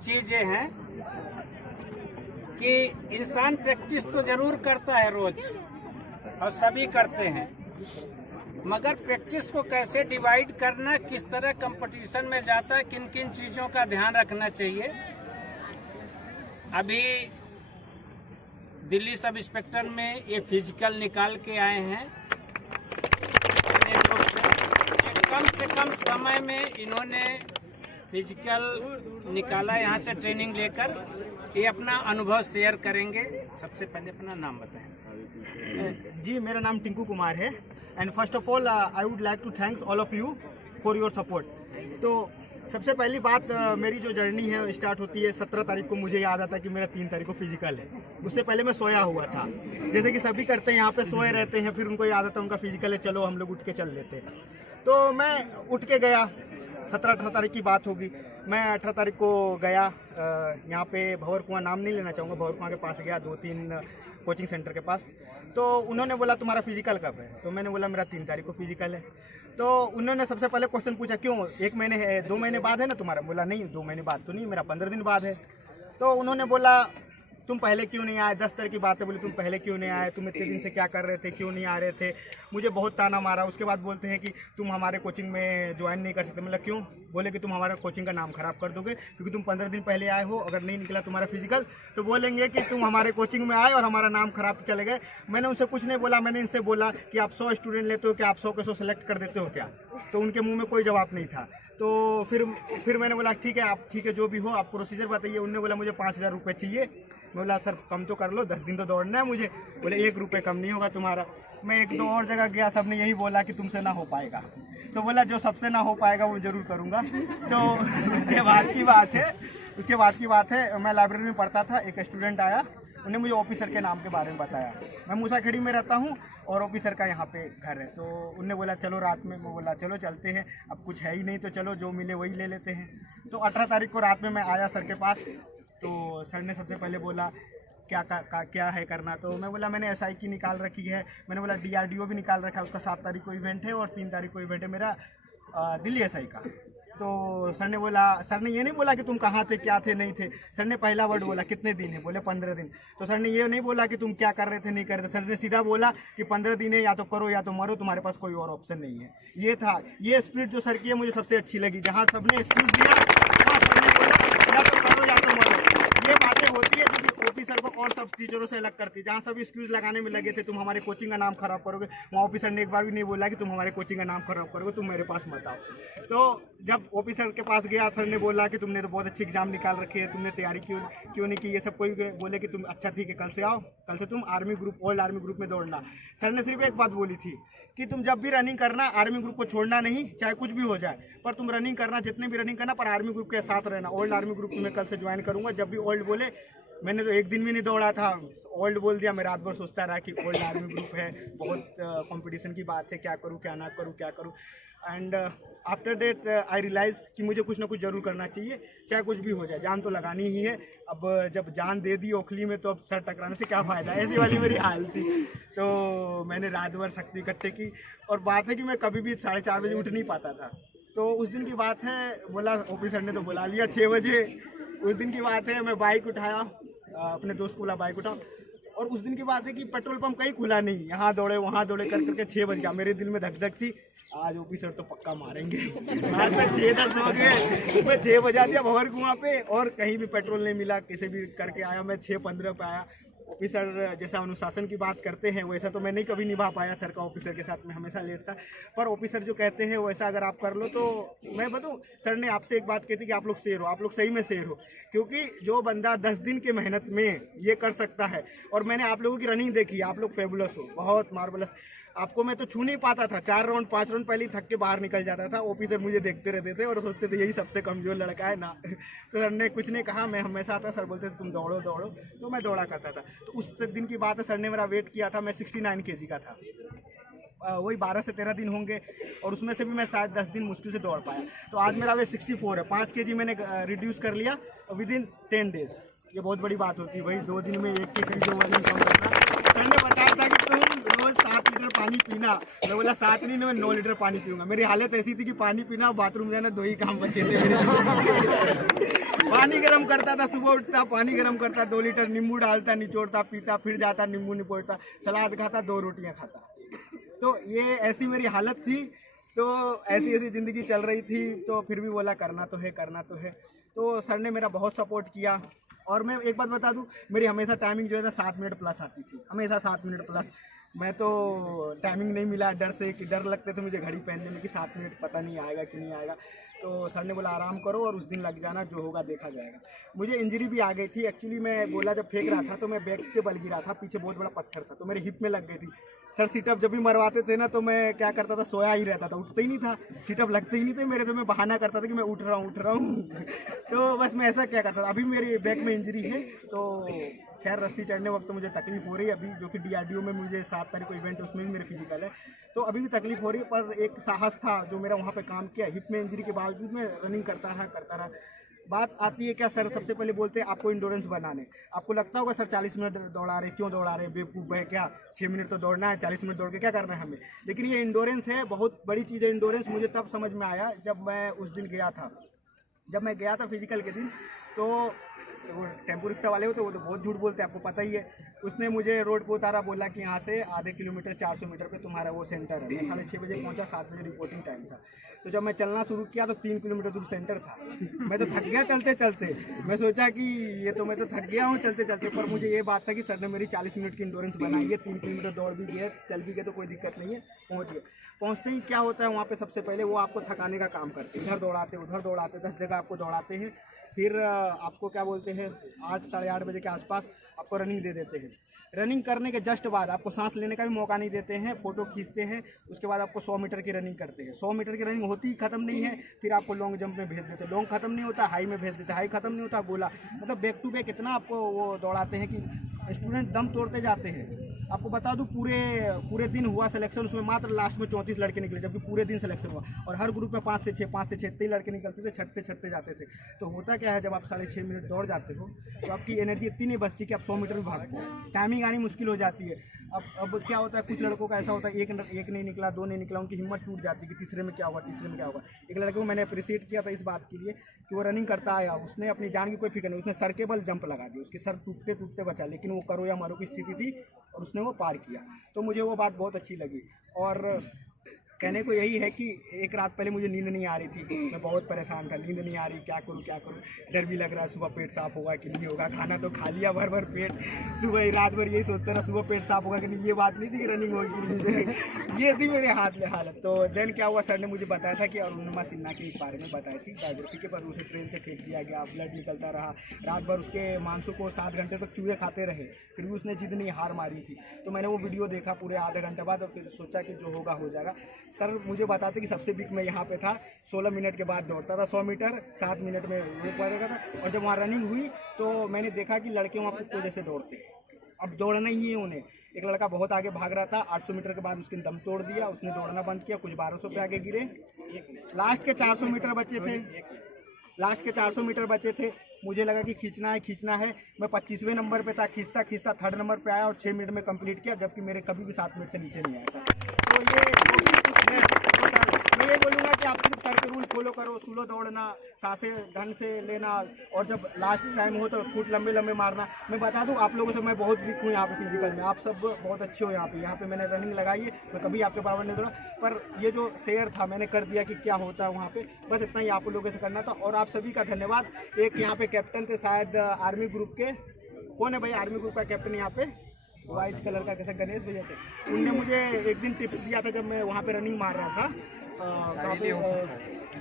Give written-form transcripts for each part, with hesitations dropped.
चीजें हैं कि इंसान प्रैक्टिस तो जरूर करता है रोज और सभी करते हैं, मगर प्रैक्टिस को कैसे डिवाइड करना, किस तरह कंपटीशन में जाता है, किन किन चीजों का ध्यान रखना चाहिए। अभी दिल्ली सब इंस्पेक्टर में ये फिजिकल निकाल के आए हैं। कम से कम समय में इन्होंने फिजिकल निकाला, यहाँ से ट्रेनिंग लेकर ये अपना अनुभव शेयर करेंगे। सबसे पहले अपना नाम बताएं। जी, मेरा नाम टिंकू कुमार है and first of all I would like to thanks all of you for your support. तो सबसे पहली बात, मेरी जो जर्नी है स्टार्ट होती है 17 तारीख को। मुझे याद आता कि मेरा 3 तारीख को फिजिकल है। उससे पहले मैं सोया हुआ था, जैसे कि सभी करते हैं, यहाँ पे सोए रहते हैं, फिर उनको याद आता है उनका फिजिकल है, चलो हम लोग उठ के चल देते हैं। तो मैं उठ के गया, 17-18 तारीख की बात होगी। मैं 18 तारीख को गया यहाँ पे भंवर कुआं, नाम नहीं लेना चाहूँगा, भंवर कुआं के पास गया, 2-3 कोचिंग सेंटर के पास। तो उन्होंने बोला तुम्हारा फिजिकल कब है? तो मैंने बोला मेरा 3 तारीख को फिजिकल है। तो उन्होंने सबसे पहले क्वेश्चन पूछा क्यों, 1 महीने है, 2 महीने बाद है ना तुम्हारा? बोला नहीं, 2 महीने बाद तो नहीं, मेरा 15 दिन बाद है। तो उन्होंने बोला तुम पहले क्यों नहीं आए? 10 तारीख की बात है, बोले तुम पहले क्यों नहीं आए, तुम इतने दिन से क्या कर रहे थे, क्यों नहीं आ रहे थे? मुझे बहुत ताना मारा। उसके बाद बोलते हैं कि तुम हमारे कोचिंग में ज्वाइन नहीं कर सकते। मतलब क्यों? बोले कि तुम हमारे कोचिंग का नाम खराब कर दोगे, क्योंकि तुम 15 दिन पहले आए हो, अगर नहीं निकला तुम्हारा फिजिकल तो बोलेंगे कि तुम हमारे कोचिंग में आए और हमारा नाम खराब चले गए। मैंने उनसे कुछ नहीं बोला। मैंने इनसे बोला कि आप 100 स्टूडेंट लेते हो क्या, आप 100 के 100 सेलेक्ट कर देते हो क्या? तो उनके मुँह में कोई जवाब नहीं था। तो फिर मैंने बोला ठीक है, आप ठीक है जो भी हो आप प्रोसीजर बताइए। उन्होंने बोला मुझे 5000 रुपये चाहिए। मैं बोला सर कम तो कर लो, 10 दिन तो दौड़ना है मुझे। बोले 1 रुपये कम नहीं होगा तुम्हारा। मैं 1-2 और जगह गया, सबने यही बोला कि तुमसे ना हो पाएगा। तो बोला जो सबसे ना हो पाएगा वो जरूर करूँगा। तो उसके बाद की बात है मैं लाइब्रेरी में पढ़ता था, एक स्टूडेंट आया, उन्होंने मुझे ऑफिसर के नाम के बारे में बताया। मैं मूसाखेड़ी में रहता हूँ और ऑफिसर का यहाँ पे घर है। तो उनने बोला चलो रात में, मैं बोला चलो चलते हैं, अब कुछ है ही नहीं तो चलो जो मिले वही ले लेते हैं। तो 18 तारीख को रात में मैं आया सर के पास। तो सर ने सबसे पहले बोला क्या है करना। तो मैं बोला मैंने SI की निकाल रखी है। मैंने बोला DRDO भी निकाल रखा है, उसका 7 तारीख को इवेंट है और 3 तारीख को इवेंट है मेरा दिल्ली SI का। तो सर ने ये नहीं बोला कि तुम कहाँ थे, क्या थे, नहीं थे। सर ने पहला वर्ड बोला कितने दिन है? बोले 15 दिन। तो सर ने ये नहीं बोला कि तुम क्या कर रहे थे, नहीं कर रहे थे। सर ने सीधा बोला कि 15 दिन है, या तो करो या तो मरो, तुम्हारे पास कोई और ऑप्शन नहीं है। ये था, ये स्पिरिट जो सर की है मुझे सबसे अच्छी लगी। जहाँ सबने एक्सक्यूज दिया वहाँ सर ने बोला या तो करो या तो मरो। ये बातें होती है जो ऑफिसर को और सब टीचरों से अलग करती है। जहाँ सब एक्सक्यूज लगाने में लगे थे तुम हमारे कोचिंग का नाम खराब करोगे, वहाँ ऑफिसर ने एक बार भी नहीं बोला कि तुम हमारे कोचिंग का नाम खराब करोगे, तुम मेरे पास मत आओ। तो जब ऑफिसर के पास गया, सर ने बोला कि तुमने तो बहुत अच्छी एग्जाम निकाल रखी है, तुमने तैयारी क्यों नहीं की? ये सब कोई बोले कि तुम अच्छा ठीक है कल से आओ, कल से तुम army group, old army group में दौड़ना। सर ने सिर्फ एक बात बोली थी कि तुम जब भी रनिंग करना आर्मी ग्रुप को छोड़ना नहीं, चाहे कुछ भी हो जाए, पर तुम रनिंग करना, जितने भी रनिंग करना, पर आर्मी ग्रुप के साथ रहना। ओल्ड आर्मी ग्रुप तुम्हें कल से ज्वाइन करूंगा। जब भी ओल्ड बोले, मैंने तो 1 दिन भी नहीं दौड़ा था, ओल्ड बोल दिया। मैं रात भर सोचता रहा कि ओल्ड आर्मी ग्रुप है, बहुत कंपटीशन की बात है, क्या करूं क्या ना करूं, क्या करूं। And after that I realise कि मुझे कुछ ना कुछ जरूर करना चाहिए, चाहे कुछ भी हो जाए, जान तो लगानी ही है। अब जब जान दे दी ओखली में तो अब सर टकराने से क्या फ़ायदा, ऐसी वाली मेरी हाल थी। तो मैंने रात भर शक्ति इकट्ठे की। और बात है कि मैं कभी भी 4:30 बजे उठ नहीं पाता था। तो उस दिन की बात है, बोला ऑफिसर ने तो बुला लिया 6 बजे। उस दिन की बात है मैं बाइक उठाया, अपने दोस्त को बोला बाइक उठाओ। और उस दिन की बात है कि पेट्रोल पंप कहीं खुला नहीं, यहाँ दौड़े वहाँ दौड़े करके 6 बज गया। मेरे दिल में धक धक थी, आज ऑफिसर तो पक्का मारेंगे। आज मैं 6:10 हो गए, मैं 6 बजा दिया भंवर कुआं पे, और कहीं भी पेट्रोल नहीं मिला। कैसे भी करके आया मैं, 6:15 पे आया। ऑफिसर जैसा अनुशासन की बात करते हैं वैसा तो मैं नहीं कभी निभा पाया सर का। ऑफिसर के साथ में हमेशा लेट था, पर ऑफिसर जो कहते हैं वैसा अगर आप कर लो तो मैं बताऊं, सर ने आपसे एक बात कही थी कि आप लोग शेर हो, आप लोग सही में शेर हो। क्योंकि जो बंदा 10 दिन की मेहनत में ये कर सकता है, और मैंने आप लोगों की रनिंग देखी, आप लोग फेबुलस हो, बहुत मार्वलस। आपको मैं तो छू नहीं पाता था, 4 राउंड 5 राउंड पहले ही थक के बाहर निकल जाता था। ऑफिसर मुझे देखते रहते थे और सोचते थे यही सबसे कमजोर लड़का है ना। तो सर ने कुछ नहीं कहा, मैं हमेशा आता, सर बोलते थे तुम दौड़ो दौड़ो, तो मैं दौड़ा करता था। तो उस दिन की बात है, सर ने मेरा वेट किया था, मैं 69 kg का था। वही 12 से 13 दिन होंगे, और उसमें से भी मैं शायद 10 दिन मुश्किल से दौड़ पाया। तो आज मेरा वेट 64 है, 5 kg मैंने रिड्यूस कर लिया विदिन 10 डेज। ये बहुत बड़ी बात होती है भाई, 2 दिन में 1 kg जो वजन कम करना। सर ने बताया था कि तुम रोज 7 लीटर पानी पीना। मैं बोला 7 नहीं, मैं 9 लीटर पानी पीऊंगा। मेरी हालत ऐसी थी कि पानी पीना, बाथरूम जाना, 2 ही काम बचे थे मेरे। पानी गर्म करता था, सुबह उठता पानी गर्म करता, 2 लीटर नींबू डालता, निचोड़ता, पीता, फिर जाता, नींबू निचोड़ता, सलाद खाता, 2 रोटियां खाता। तो ये ऐसी मेरी हालत थी। तो ऐसी ऐसी ज़िंदगी चल रही थी। तो फिर भी बोला करना तो है, करना तो है। तो सर ने मेरा बहुत सपोर्ट किया। और मैं एक बात बता दूं, मेरी हमेशा टाइमिंग जो है ना 7 मिनट प्लस आती थी, हमेशा 7 मिनट प्लस। मैं तो टाइमिंग नहीं मिला डर से, कि डर लगते थे मुझे घड़ी पहनने में कि 7 मिनट पता नहीं आएगा कि नहीं आएगा। तो सर ने बोला आराम करो और उस दिन लग जाना, जो होगा देखा जाएगा। मुझे इंजरी भी आ गई थी एक्चुअली। मैं गोला जब फेंक रहा था तो मैं बैक के बल गिरा था, पीछे बहुत बड़ा पत्थर था तो मेरे हिप में लग गई थी। सर सीटअप जब भी मरवाते थे ना तो मैं क्या करता था, सोया ही रहता था, उठता ही नहीं था, सीटअप लगते ही नहीं थे मेरे। तो मैं बहाना करता था कि मैं उठ रहा हूँ तो बस मैं ऐसा क्या करता था। अभी मेरी बैक में इंजरी है। तो खैर रस्सी चढ़ने वक्त तो मुझे तकलीफ हो रही है अभी, जो कि DRDO में मुझे 7 तारीख को इवेंट है, उसमें भी मेरे फिजिकल है। तो अभी भी तकलीफ हो रही है, पर एक साहस था जो मेरा वहाँ पे काम किया। हिप में इंजरी के बावजूद मैं रनिंग करता रहा। बात आती है क्या सर, सबसे पहले बोलते हैं आपको इंडोरेंस बनाने। आपको लगता होगा सर 40 मिनट दौड़ा रहे, क्यों दौड़ा रहे, बेवकूफ़ है क्या, 6 मिनट तो दौड़ना है, 40 मिनट दौड़ के क्या करना है हमें। लेकिन ये इंडोरेंस है, बहुत बड़ी चीज़ है इंडोरेंस। मुझे तब समझ में आया जब मैं उस दिन गया था। जब मैं गया था फिजिकल के दिन, तो वो टेम्पो रिक्शा वाले होते वो तो बहुत झूठ बोलते हैं, आपको पता ही है। उसने मुझे रोड पे उतारा, बोला कि यहाँ से आधे किलोमीटर 400 मीटर पे तुम्हारा वो सेंटर है। मैं 6:30 बजे पहुँचा, 7 बजे रिपोर्टिंग टाइम था। तो जब मैं चलना शुरू किया तो 3 किलोमीटर दूर सेंटर था। मैं तो थक गया चलते चलते। मैं सोचा कि ये तो मैं तो थक गया हूँ चलते चलते, पर मुझे ये बात था कि सर ने मेरी 40 मिनट की इंडोरेंस बनाई है। 3 किलोमीटर दौड़ भी गए, चल भी गए, तो कोई दिक्कत नहीं है, पहुँच गए। पहुँचते ही क्या होता है वहाँ पे, सबसे पहले वो आपको थकाने का काम करते हैं। इधर दौड़ाते, उधर दौड़ाते, 10 जगह आपको दौड़ाते हैं। फिर आपको क्या बोलते हैं, 8 साढ़े 8 बजे के आसपास आपको रनिंग दे देते हैं। रनिंग करने के जस्ट बाद आपको सांस लेने का भी मौका नहीं देते हैं, फोटो खींचते हैं। उसके बाद आपको 100 मीटर की रनिंग करते हैं। 100 मीटर की रनिंग होती ही खत्म नहीं है, फिर आपको लॉन्ग जंप में भेज देते हैं। लॉन्ग खत्म नहीं होता, हाई में भेज देते हैं। हाई खत्म नहीं होता, गोला। मतलब बैक टू बैक इतना आपको वो दौड़ाते हैं कि स्टूडेंट दम तोड़ते जाते हैं। आपको बता दूं, पूरे दिन हुआ सिलेक्शन, उसमें मात्र लास्ट में 34 लड़के निकले, जबकि पूरे दिन सिलेक्शन हुआ। और हर ग्रुप में 5 से 6 इतने लड़के निकलते थे, छटते जाते थे। तो होता क्या है, जब आप 6.5 मिनट दौड़ जाते हो तो आपकी एनर्जी इतनी नहीं बचती कि आप 100 मीटर भी भाग पाओ। टाइमिंग आनी मुश्किल हो जाती है। अब क्या होता है, कुछ लड़कों का ऐसा होता है, एक नहीं निकला, 2 नहीं निकला, उनकी हिम्मत टूट जाती है कि तीसरे में क्या होगा, तीसरे में क्या होगा। एक लड़के को मैंने अप्रिशिएट किया था इस बात के लिए कि वो रनिंग करता आया, उसने अपनी जान की कोई फिक्र नहीं, उसने सर के बल जंप लगा दी, उसकी सर टूटते टूटते बचा, लेकिन वो करो या मरो की स्थिति थी और उसने वो पार किया। तो मुझे वो बात बहुत अच्छी लगी। और कहने को यही है कि एक रात पहले मुझे नींद नहीं आ रही थी, मैं बहुत परेशान था, नींद नहीं आ रही, क्या करूं, डर भी लग रहा, सुबह पेट साफ होगा कि नहीं होगा। खाना तो खा लिया भर पेट, सुबह ही रात भर यही सोचते रहा सुबह पेट साफ होगा कि नहीं। ये बात नहीं थी कि रनिंग होगी कि नहीं, ये थी मेरे हाथ में हालत। तो देन क्या हुआ, सर ने मुझे बताया था कि अरुणिमा सिन्हा के बारे में बताई थी बायोग्राफी के, पर उसे ट्रेन से फेंक दिया गया, ब्लड निकलता रहा, रात भर उसके मांसों को 7 घंटे तक चूहे खाते रहे, फिर भी उसने जिद नहीं हार मारी थी। तो मैंने वो वीडियो देखा पूरे आधे घंटे बाद, और फिर सोचा कि जो होगा हो जाएगा। सर मुझे बताते कि सबसे वीक मैं यहाँ पे था, 16 मिनट के बाद दौड़ता था 100 मीटर, 7 मिनट में वो पड़ेगा था। और जब वहाँ रनिंग हुई तो मैंने देखा कि लड़के वहाँ कुत्तों जैसे दौड़ते हैं। अब दौड़ना ही है उन्हें। एक लड़का बहुत आगे भाग रहा था, 800 मीटर के बाद उसने दम तोड़ दिया, उसने दौड़ना बंद किया, कुछ 1200 पे आगे गिरे। लास्ट के 400 मीटर बचे थे, मुझे लगा कि खींचना है। मैं 25वें नंबर पे था, खींचता 3rd नंबर पे आया और 6 मिनट में कंप्लीट किया, जबकि मेरे कभी भी 7 मिनट से नीचे नहीं आया था। तो मैं ये बोलूँगा कि आप सिर्फ सर के रूल फॉलो करो, स्लो दौड़ना, सांसें ढंग से लेना, और जब लास्ट टाइम हो तो फुट लंबे मारना। मैं बता दूं आप लोगों से, मैं बहुत वीक हूँ यहाँ पे फिजिकल में, आप सब बहुत अच्छे हो यहाँ पे मैंने रनिंग लगाई है, मैं कभी आपके बराबर नहीं दौड़ा, पर ये जो शेयर था मैंने कर दिया कि क्या होता है वहाँ पे, बस इतना ही आप लोगों से करना था। और आप सभी का धन्यवाद। एक यहाँ पे कैप्टन थे शायद आर्मी ग्रुप के, कौन है भाई आर्मी ग्रुप का कैप्टन यहाँ पे, वाइट कलर का, कैसे गणेश भैया थे, उनने मुझे एक दिन टिप्स दिया था जब मैं वहाँ पे रनिंग मार रहा था,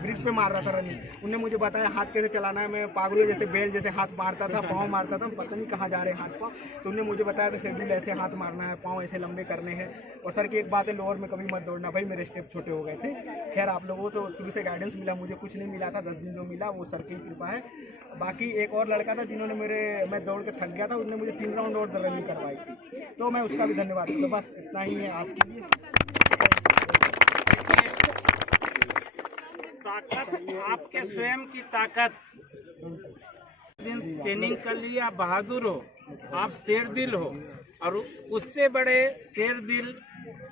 ब्रिज पे मार रहा था रनिंग। उनने मुझे बताया हाथ कैसे चलाना है। मैं पागलों जैसे बैल जैसे हाथ मारता था, पाँव मारता था, पता नहीं कहाँ जा रहे हैं हाथ पाँव। तो उन्होंने मुझे बताया था शेड्यूल ऐसे हाथ मारना है, पाँव ऐसे लंबे करने हैं। और सर की एक बात है, लोअर में कभी मत दौड़ना भाई, मेरे स्टेप छोटे हो गए थे। खैर आप लोगों को तो शुरू से गाइडेंस मिला, मुझे कुछ नहीं मिला था, 10 दिन जो मिला वो सर की कृपा है। बाकी एक और लड़का था जिन्होंने मैं दौड़ के थक गया था, उन्होंने मुझे 3 राउंड और रनिंग करवाई थी, तो मैं उसका भी धन्यवाद। तो बस इतना ही है आज के लिए। ताकत आपके स्वयं की ताकत, दिन ट्रेनिंग कर लिया, आप बहादुर हो, आप शेर दिल हो, और उससे बड़े शेर दिल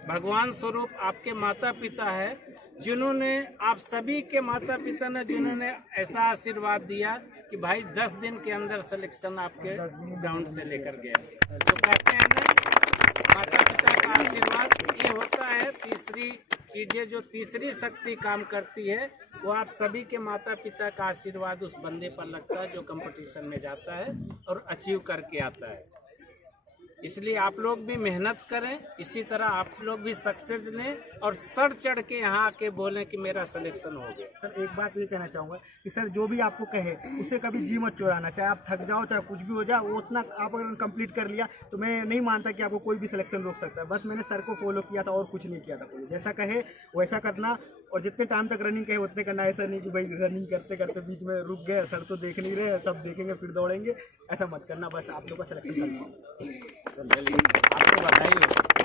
भगवान स्वरूप आपके माता पिता है, जिन्होंने आप सभी के माता पिता ने जिन्होंने ऐसा आशीर्वाद दिया कि भाई 10 दिन के अंदर सिलेक्शन आपके ग्राउंड से लेकर गया। तो कहते हैं ना, माता पिता का आशीर्वाद ये होता है। तीसरी चीजें जो तीसरी शक्ति काम करती है वो आप सभी के माता पिता का आशीर्वाद उस बंदे पर लगता है जो कंपटीशन में जाता है और अचीव करके आता है। इसलिए आप लोग भी मेहनत करें, इसी तरह आप लोग भी सक्सेस लें और सर चढ़ के यहाँ आके बोलें कि मेरा सिलेक्शन हो गया। सर एक बात ये कहना चाहूँगा कि सर जो भी आपको कहे उससे कभी जी मत चुराना, चाहे आप थक जाओ चाहे कुछ भी हो जाए, वो उतना आप अगर कंप्लीट कर लिया तो मैं नहीं मानता कि आपको कोई भी सिलेक्शन रोक सकता है। बस मैंने सर को फॉलो किया था और कुछ नहीं किया था। जैसा कहे वैसा करना और जितने टाइम तक रनिंग कहे उतने करना। ऐसा नहीं कि भाई रनिंग करते करते बीच में रुक गए, सर तो देख नहीं रहे, सब देखेंगे फिर दौड़ेंगे, ऐसा मत करना। बस आप लोग का सिलेक्शन करना। चलिए, आपको बधाई हो।